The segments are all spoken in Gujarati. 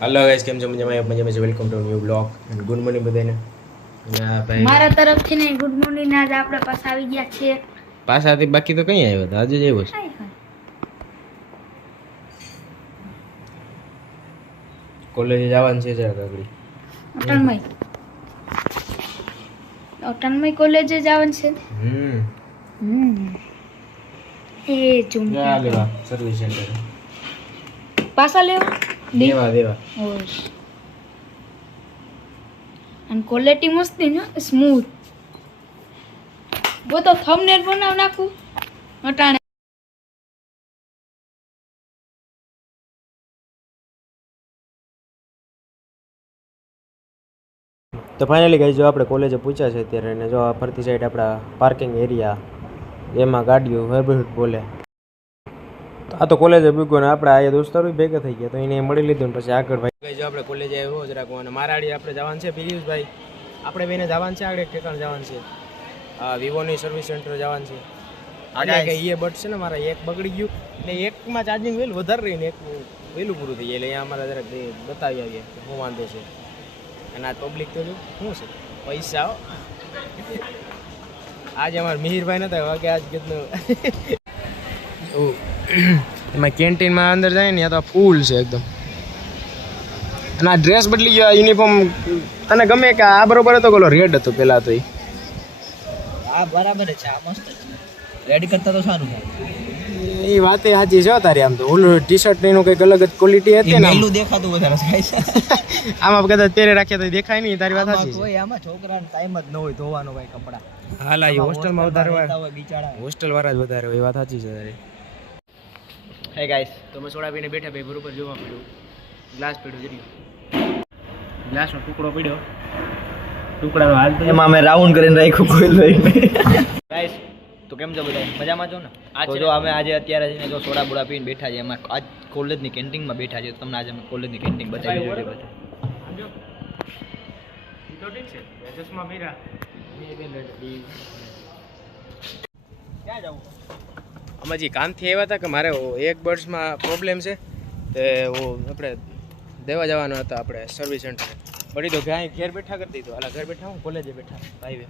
હલો ગાઈસ કેમ છો? મજામાં? મજામાં છે? Welcome to new blog good morning બધાને. મારા તરફથી ને ગુડ મોર્નિંગ આજ આપણે પાસ આવી ગયા છીએ. પાસાથી બાકી તો કઈ આવ્યો હતો? આજે જ આવ્યો છે. કોલેજે જવાનું છે જરા આગળ. અટણમય અટણમય કોલેજે જવાનું છે? હમ. હમ. એ ચૂમ લેવા? સર્વિસ સેન્ટર પાછા લેવા? દેવા દેવા. ઓશ. અને ક્વોલિટી મસ્તી ને સ્મૂથ બો તો થંબનેલ બનાવ નાખું. અટાણે. તો ફાઇનલી ગઈ જો આપણે કોલેજે પૂછ્યા છે અત્યારે અને જો ફરતી સાઈડ આપણા પાર્કિંગ એરિયા એમાં ગાડીઓ હરબહટ બોલે આ તો કોલેજે ભૂગ્યો ને આપણે આ દોસ્તારો ભેગા થઈ ગયા તો એને મળી લીધું ને પછી આગળ ભાઈ. જો આપણે કોલેજે આવ્યો જ રાખો અને મારાડી આપણે જવાનું છે પિયુષભાઈ. આપણે બેને જવાનું છે આગળ એક ઠેકાણ જવાનું છે. આ વિવોની સર્વિસ સેન્ટર જવાનું છે. આગળ કે એ બટ છે ને મારા એક બગડી ગયું. ને એકમાં ચાર્જિંગ વેલ વધારે રહીને એક વહેલું પૂરું થઈ જાય. એટલે અહીંયા અમારે જરાક બતાવી આવીએ હું વાંધો છે. અને આ પબ્લિક તો જો શું છે? પૈસા આવો આજે અમારે મિહિરભાઈ નતા કે આજ કેટલું એમાં કેન્ટીનમાં અંદર જાય ને ત્યાં તો ફૂલ છે એકદમ. અને આ ડ્રેસ બદલી ગયો યુનિફોર્મ તને ગમે કે આ બરોબર હતો પેલો રેડ હતો પેલા તો એ? આ બરાબર છે આ મસ્ત છે. રેડી કરતા તો સારું એ વાતે સાચી છે તારી આમ તો. ઓલું ટી શર્ટ એનું કંઈક અલગ જ ક્વોલિટી હતી ને આમ. દેખાતું વધારે આમાં કદાચ પહેરે રાખ્યા તો દેખાય નહીં તારી વાત સાચી કોઈ આમાં છોકરાને ટાઈમ જ ન હોય ધોવાનો ભાઈ કપડા. હાલા એ હોસ્ટેલમાં વધારે હોય. હોય હોસ્ટેલ વાળા જ વધારે હોય એ વાત સાચી છે તારી. હે ગાઈસ તો અમે સોડા પીને બેઠા ભાઈ બરોબર જોવા પડ્યું ગ્લાસ પડ્યો જરી ગ્લાસનો ટુકડો પડ્યો ટુકડાનો હાલ તો એમાં અમે રાઉન્ડ કરીને રાખ્યું કોઈ લઈને ગાઈસ તો કેમ છો બધા? મજામાં છો ને? આજ જો અમે આજે અત્યારે જઈને જો સોડા બોડા પીને બેઠા છે એમાં આજ કોલેજની કેન્ટીનમાં બેઠા છે તમને આજે અમે કોલેજની કેન્ટીન બતાવી દીધી છે બધું તો ઠીક છે. ચશ્મા. ક્યાં જવું? અમે જે કામથી આવ્યા હતા કે મારે એક બર્ડ્સમાં પ્રોબ્લેમ છે તે હું આપણે દેવા જવાના હતા આપણે સર્વિસ સેન્ટર પડી તો અહીં ઘેર બેઠા કરી દીધું. હાલા ઘર બેઠા હું? કોલેજે બેઠા. ભાઈ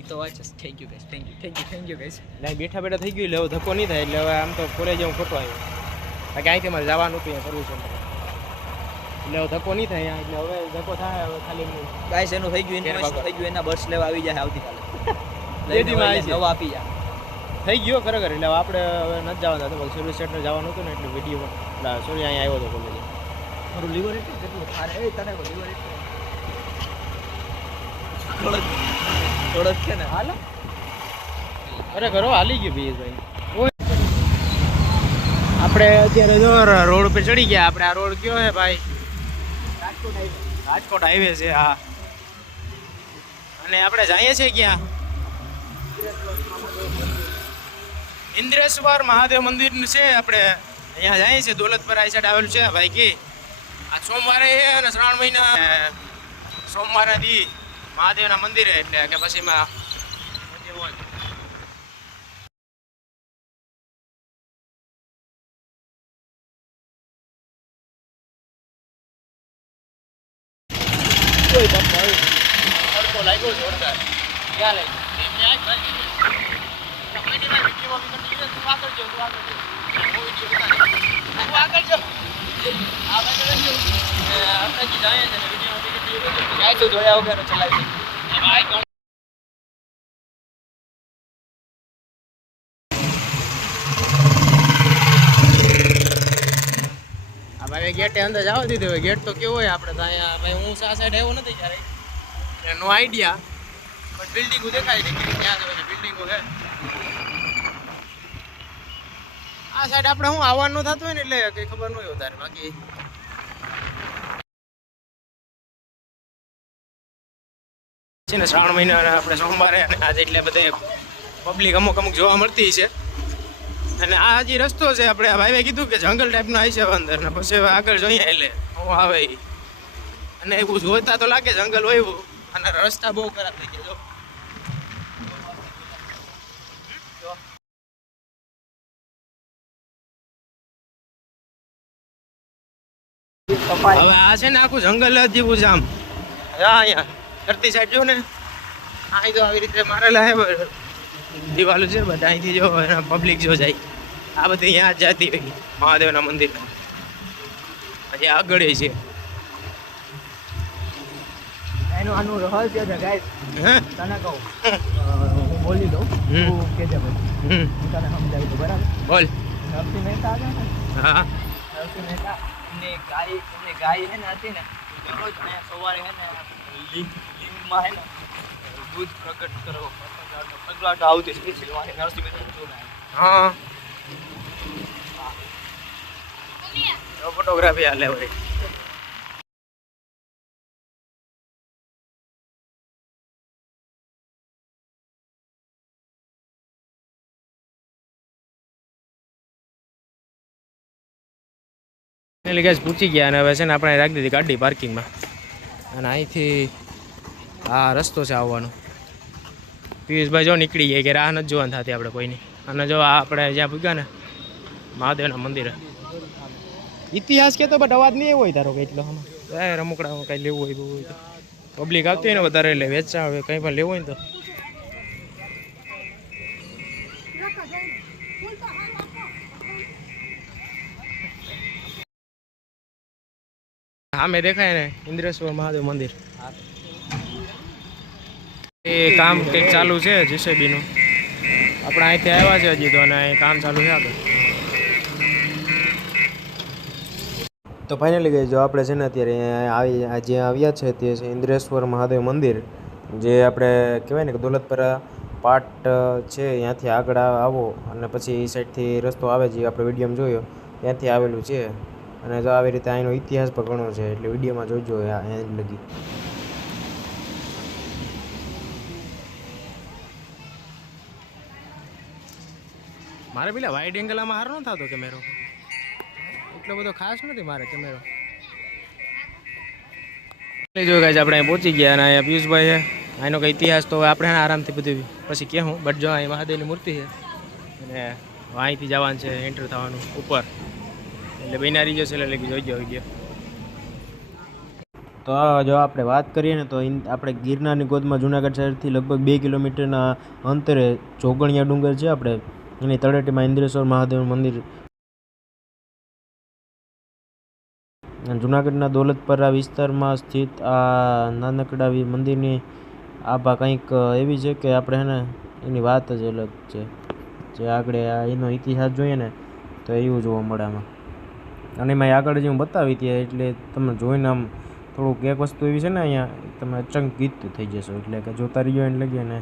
એ તો વાત છે. Thank you guys thank you thank you thank you guys નહીં બેઠા બેઠા થઈ ગયું એટલે હવે ધક્કો નહીં થાય એટલે હવે આમ તો કોલેજે હું ખોટો આવ્યો. કારણ કે અહીંથી મારે જવાનું હતું અહીંયા સર્વિસ સેન્ટર એટલે હવે ધક્કો નહીં થાય એટલે હવે ધક્કો થાય હવે ખાલી ગાઈસ એનું થઈ ગયું એનું થઈ ગયું એના બર્સ લેવા આવી જાય આવતીકાલે. દીમાં આવી છે. નવા આપી જાય. થઈ ગયો ખરેખર. એટલે આપણે હવે નથી જવાના. હતા સર્વિસ સેન્ટર જવાનું હતું ને એટલે વીડિયો સોરી અહીંયા આવ્યો હતો કોલેજે મારું લીવર એટલું કેટલું અરે તને લીવર એટલું થોડોક થોડોક છે ને? હાલો. ખરેખર હો, હાલી ગયો ભાઈ આપણે અત્યારે જો રોડ ઉપર ચડી ગયા. આપણે આ રોડ કયો છે ભાઈ? રાજકોટ આવી રાજકોટ હાઈવે છે હા. અને આપણે જઈએ છીએ ક્યાં? ઇન્દ્રેશ્વર મહાદેવ મંદિર છે આપણે અહીંયા જાય છે દોલતપર આ સાઈડ આવેલું છે ભાઈકી આ સોમવારે અને શ્રાવણ મહિના સોમવારે દી મહાદેવના મંદિરે એટલે કે પછી લાગ્યો જોરદાર ક્યાં લાગ્યો ને ગેટે અંદર જવા દીધું હોય. ગેટ તો કેવો હોય આપણે તો ભાઈ, હું આ સાઈડ આવ્યો નથી ક્યારે એનો આઈડિયા બટ બિલ્ડિંગો દેખાય છે ક્યાં બિલ્ડિંગો છે આ સાઈડ આપણે હું આવવાનું થતું હોય ને એટલે કંઈ ખબર ન વધારે. બાકી શ્રાવણ મહિના આપણે સોમવારે અને આજે એટલે બધે પબ્લિક અમુક અમુક જોવા મળતી છે. અને આ જે રસ્તો છે, આપણે ભાઈએ કીધું કે જંગલ ટાઈપનો આવી છે અંદર. ને પછી આગળ જોઈએ એટલે હું આવે અને એવું જોતા તો લાગે જંગલ હોય અને રસ્તા બહુ ખરાબ થઈ ગયા જો હવે આ છે ને આખું જંગલ જ જેવું છે આમ. હા અહીંયા. ધરતી સાઈડ જો ને. અહીં તો આવી રીતે મારેલા હે દિવાલો છે બધા અહીંથી જો પબ્લિક જો જાય. આ બધી અહીંયા જ જતી હોય મહાદેવના મંદિર હજી આગળ છે. એનું આનું રહસ્ય છે ગાઈસ હે? તને કહું. હું. બોલી દઉં. હમ. તું કહેજે પછી. હમ. હું તને સમજાવી દઉં બરાબર? બોલ. નરસિંહ મહેતા હતા ને? હા. નરસિંહ મહેતા. એમની ગાય એમની ગાય હે ને હતી ને દરરોજ અહીંયા સવારે હે ને લિંગ લિંગમાં હે ને દૂધ પ્રગટ કરો. પ્રગટ આવતી સ્પેશિયલ મારે નરસિંહ મહેતા જોડે હા. ફોટોગ્રાફી હાલે વળી એટલે ગેસ પૂછી ગયા અને હવે છે ને આપણે રાખી દીધી ગાડી પાર્કિંગમાં. અને અહીંથી આ રસ્તો છે આવવાનો. પિયુષભાઈ જો નીકળી ગયા કે રાહ નથી જોવાની થતી આપણે કોઈની. અને જો આ આપણે જ્યાં પૂગ્યા ને મહાદેવના મંદિરે. ઇતિહાસ કે તો બટ અવાજ નહીં હોય તારો કે એટલો આમાં. એ રમકડા કંઈ લેવું હોય બહુ હોય તો. પબ્લિક આવતી હોય ને વધારે એટલે વેચા હોય કંઈ પણ લેવું હોય ને તો. સામે દેખાય ને ઇન્દ્રેશ્વર મહાદેવ મંદિર. એ કામ કંઈક ચાલુ છે જીસીબીનું? આપણે અહીંથી આવ્યા છે હજી તો અને અહીં કામ ચાલુ છે આગળ. તો ફાઇનલી ગઈ જો આપણે છે ને અત્યારે આવી જે આવ્યા છે તે છે ઇન્દ્રેશ્વર મહાદેવ મંદિર જે આપણે કહેવાય ને કે દોલતપરા પાટ છે ત્યાંથી આગળ આવો અને પછી એ સાઈડથી રસ્તો આવે જે આપણે વિડીયોમાં જોયો ત્યાંથી આવેલું છે. અને જો આવી રીતે અહીંનો ઇતિહાસ પણ ઘણો છે, એટલે વિડીયોમાં જોજો આ લગી. મારે પેલા વાઇડ એંગલ આમાં સારો ન થતો કેમેરો એટલો બધો ખાસ નથી મારે કેમેરો જો ગાઈઝ આપણે અહીં પહોંચી ગયા અને અહીંયા પિયુષભાઈ છે. આનો કંઈ ઇતિહાસ તો આપણે આરામથી બધું પછી કહેવું બટ જો અહીં મહાદેવની મૂર્તિ છે, અને અહીંથી જવાનું છે એન્ટર થવાનું ઉપર. એટલે બિનારી જશે એટલે લગી જોઈ ગયો તો જો આપણે વાત કરીએ ને તો આપણે ગિરનારની ગોદમાં જુનાગઢ શહેરથી લગભગ બે કિલોમીટરના અંતરે ચોગણિયા ડુંગર છે આપણે. એની તળેટીમાં ઇન્દ્રેશ્વર મહાદેવનું મંદિર. જુનાગઢના દોલતપરા વિસ્તારમાં સ્થિત આ નાનકડા મંદિરની આભા કંઈક એવી છે કે આપણે હે ને એની વાત જ અલગ છે. જે આગળ એનો ઇતિહાસ જોઈએ ને તો એવું જોવા મળે આમાં. અને એમાં આગળ જે હું બતાવી ત્યાં એટલે તમે જોઈને આમ થોડુંક એક વસ્તુ એવી છે ને અહીંયા, તમે અચંકિત થઈ જશો, એટલે કે જોતા રહ્યો એને લગી ને.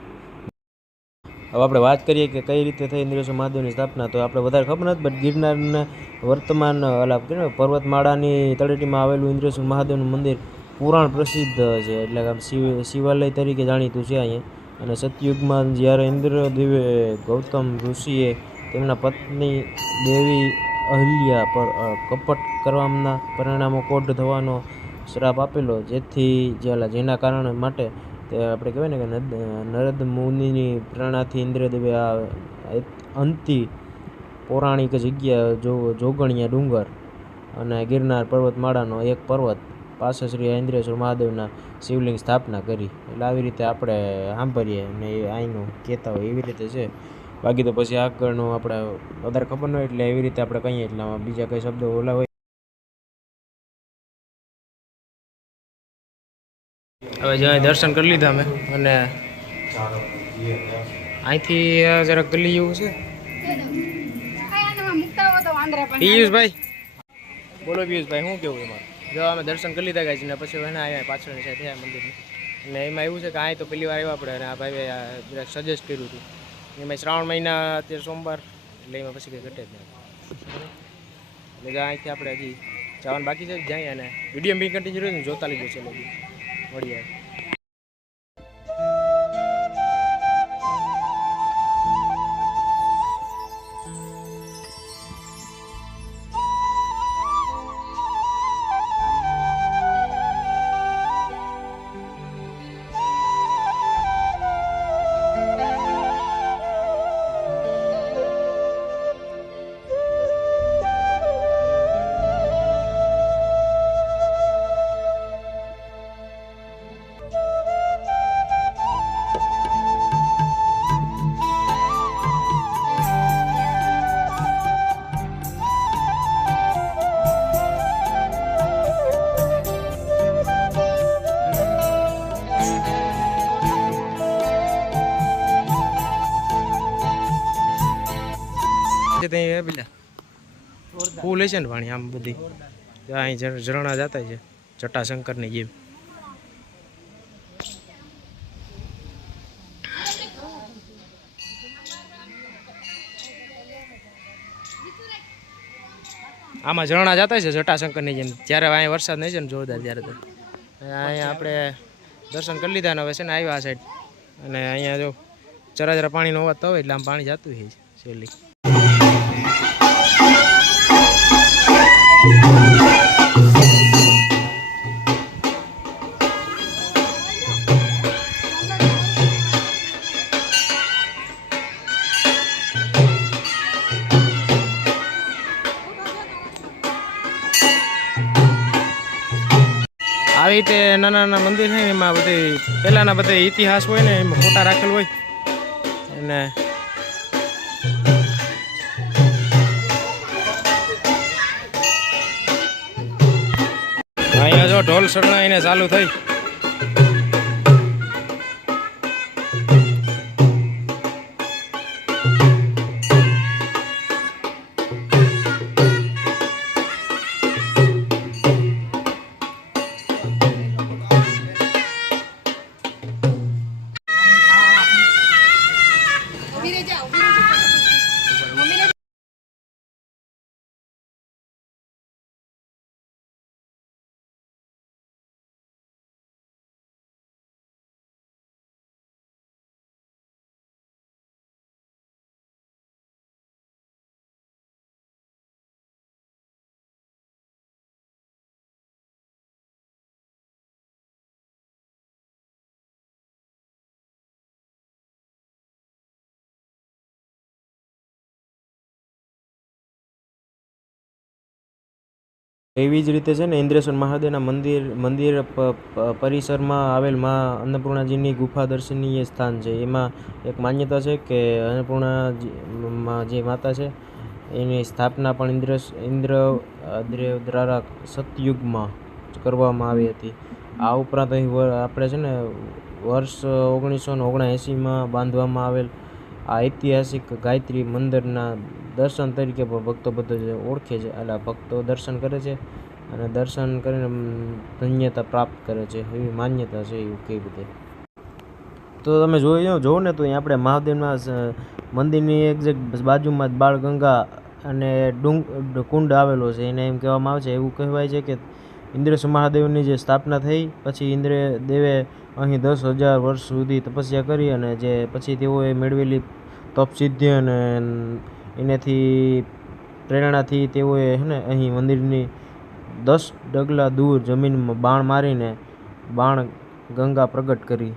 હવે આપણે વાત કરીએ કે કઈ રીતે થઈ ઇન્દ્રેશ્વર મહાદેવની સ્થાપના, તો આપણે વધારે ખબર નથી બટ ગિરનારના વર્તમાન, અલા પર્વતમાળાની તળેટીમાં આવેલું ઇન્દ્રેશ્વર મહાદેવનું મંદિર પુરાણ પ્રસિદ્ધ છે, એટલે આમ શિવ, શિવાલય તરીકે જાણીતું છે અહીંયા. અને સતયુગમાં જ્યારે ઇન્દ્રદેવે ગૌતમ ઋષિએ તેમના પત્ની દેવી અહલ્યા પર કપટ કરવાના પરિણામો કોઢ થવાનો શ્રાપ આપેલો, જેથી જેલા જેના કારણે માટે તે આપણે કહેવાય ને કે નરદ મુનિની પ્રેરણાથી ઇન્દ્રદેવે આ અંતિ પૌરાણિક જગ્યા જો, જોગણિયા ડુંગર અને ગિરનાર પર્વતમાળાનો એક પર્વત પાસે શ્રી ઇન્દ્રેશ્વર મહાદેવના શિવલિંગ સ્થાપના કરી. એટલે આવી રીતે આપણે સાંભળીએ અને એ અહીંનું કહેતા હોય એવી રીતે છે. બાકી તો પછી આગળનું આપણે વધારે ખબર ન હોય એટલે એવી રીતે આપણે કહીએ એટલે બીજા કઈ શબ્દો ઓલા હોય. હવે જ્યાં દર્શન કરી લીધા અમે, અને અહીંથી જરાક ગલી જેવું છે. પિયુષભાઈ. બોલો પિયુષભાઈ, શું કેવું એમાં? જો અમે દર્શન કરી લીધા ગાય ને પછી એના આવ્યા, પાછળની સાઈડ થયા મંદિરની. અને એમાં એવું છે કે અહીં તો પહેલી વાર આવ્યા આપણે, અને આ ભાઈ સજેસ્ટ કર્યું હતું. એમાં શ્રાવણ મહિના અત્યારે સોમવાર, એટલે એમાં પછી કંઈ ઘટે જ નહીં. એટલે અહીંથી આપણે હજી જવાનું બાકી છે, જાય અને વીડિયો બી કન્ટિન્યુ રહ્યું જોતા લીધું છે લોકો પેલા ફૂલ હશે ને પાણી આમ બધી. અહીં ઝરણા જતા છે. જટાશંકરની જેમ આમાં ઝરણા જતા છે જટાશંકરની જેમ. જ્યારે અહીંયા વરસાદ નહીં છે ને જોરદાર ત્યારે તો. અહીંયા આપણે દર્શન કરી લીધા ને હવે છે ને આવ્યા આ સાઈડ અને અહીંયા જો જરા જરા પાણીનો અવાજ તો હોય એટલે આમ પાણી જતું હોય છે છેલ્લી. બધી બધા ઇતિહાસ હોય ને એમાં ફોટા રાખેલ હોય. અને અહીંયા જો ઢોલ શરણાઈને ચાલુ થઈ. એવી જ રીતે છે ને ઇન્દ્રેશ્વર મહાદેવના મંદિર મંદિર પરિસરમાં આવેલ મા અન્નપૂર્ણાજીની ગુફા દર્શનીય સ્થાન છે. એમાં એક માન્યતા છે કે અન્નપૂર્ણાજીમાં જે માતા છે, એની સ્થાપના પણ ઇન્દ્ર ઇન્દ્ર દેવ દ્વારા સતયુગમાં કરવામાં આવી હતી. આ ઉપરાંત અહીં આપણે છે ને વર્ષ ઓગણીસો ને ઓગણએંસીમાં બાંધવામાં આવેલ આ ઐતિહાસિક ગાયત્રી મંદિરના દર્શન તરીકે પણ ભક્તો બધો જે ઓળખે છે. એટલે ભક્તો દર્શન કરે છે અને દર્શન કરીને ધન્યતા પ્રાપ્ત કરે છે. એવી માન્યતા છે એવું કઈ રીતે? તો તમે જોઈ જોવો ને તો અહીં આપણે મહાદેવના મંદિરની એક્ઝેક્ટ બાજુમાં જ બાળગંગા અને ડુંગ, કુંડ આવેલો છે. એને એમ કહેવામાં આવે છે, એવું કહેવાય છે કે ઇન્દ્રેશ મહાદેવની જે સ્થાપના થઈ, પછી ઇન્દ્ર દેવે અહીં દસ હજાર વર્ષ સુધી તપસ્યા કરી અને જે પછી તેઓએ મેળવેલી તપસિદ્ધિ અને એનાથી પ્રેરણાથી તેઓએ હે ને અહીં મંદિરની દસ ડગલા દૂર જમીનમાં બાણ મારીને બાણ ગંગા પ્રગટ કરી.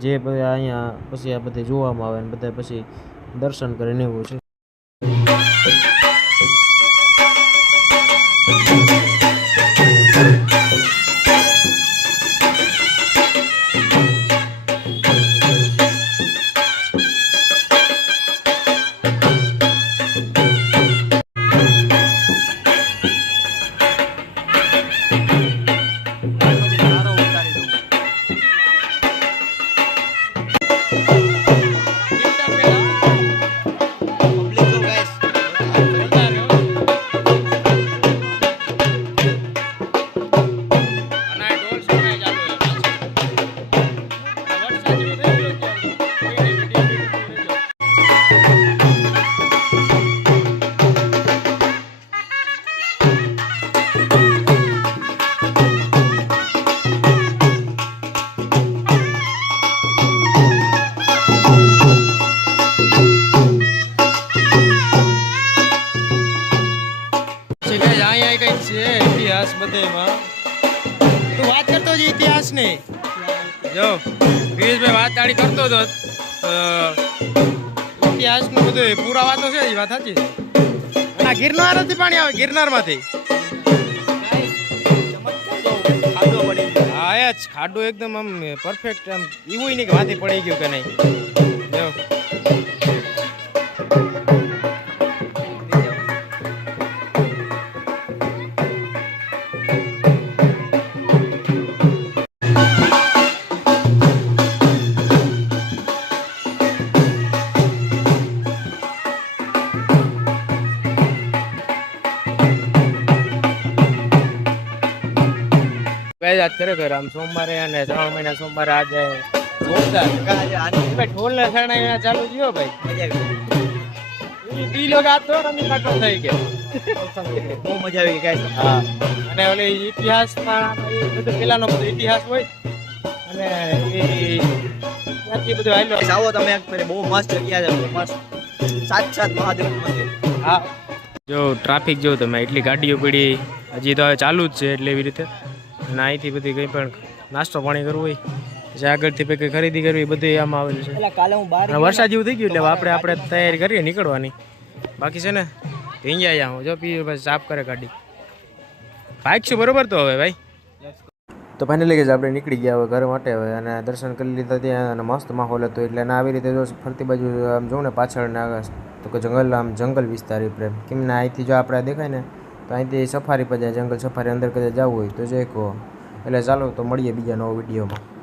જે અહીંયા પછી આ બધે જોવામાં આવે ને બધા પછી દર્શન કરીને એવું છે. વાતો સાચી ના અને આ ગિરનારથી પાણી આવે, ગિરનારમાંથી. માંથી હા, એ જ. ખાડો એકદમ આમ પરફેક્ટ આમ એવું નહીં કે વાતી પડી ગયું કે નહીં. જો. આજ ખરેખર આમ સોમવારે અને ત્રણ મહિના સોમવારે આજે જોરદાર ઢોલ ને શરણાઈ ચાલુ થયો ભાઈ? ઈ લોકો આ તો રમી કાઢો થઈ ગયા. બહુ મજા આવી ગઈ હા. અને ઓલે ઇતિહાસમાં બધું પેલાનો બધો ઇતિહાસ હોય અને એ ત્યાંથી બધું હાલ્યો. આવો તમે એક ફેરે. બહુ મસ્ત જગ્યા છે. મસ્ત. સાત સાત મહાદેવ મંદિર. હા. જો ટ્રાફિક જો તમે એટલી ગાડીઓ પડી. હજી તો હવે ચાલુ જ છે એટલે એવી રીતે. અને અહીંથી બધી કંઈ પણ નાસ્તો પાણી કરવું હોય પછી આગળથી કંઈ ખરીદી કરવી બધી આમાં આવેલું છે. કાલે હું બહાર વરસાદ જેવું થઈ ગયું એટલે આપણે આપણે તૈયારી કરીએ નીકળવાની. બાકી છે ને ભીંજાઈ હું. જો પી સાફ કરે ગાડી. બાઇક છું બરોબર તો હવે ભાઈ. તો ફાઇનલી કે આપણે નીકળી ગયા હવે ઘર માટે હવે અને દર્શન કરી લીધા ત્યાં અને મસ્ત માહોલ હતો. એટલે અને આવી રીતે જો ફરતી બાજુ આમ જોઉં ને પાછળ ને આગળ તો કે જંગલ આમ જંગલ વિસ્તાર એ પ્રેમ. કેમ ને અહીંથી જો આપણે દેખાય ને તો અહીંથી સફારી પર જાય, જંગલ સફારી અંદર કદાચ જવું હોય તો જઈ કહો. એટલે ચાલો તો મળીએ બીજા નવો વિડીયોમાં.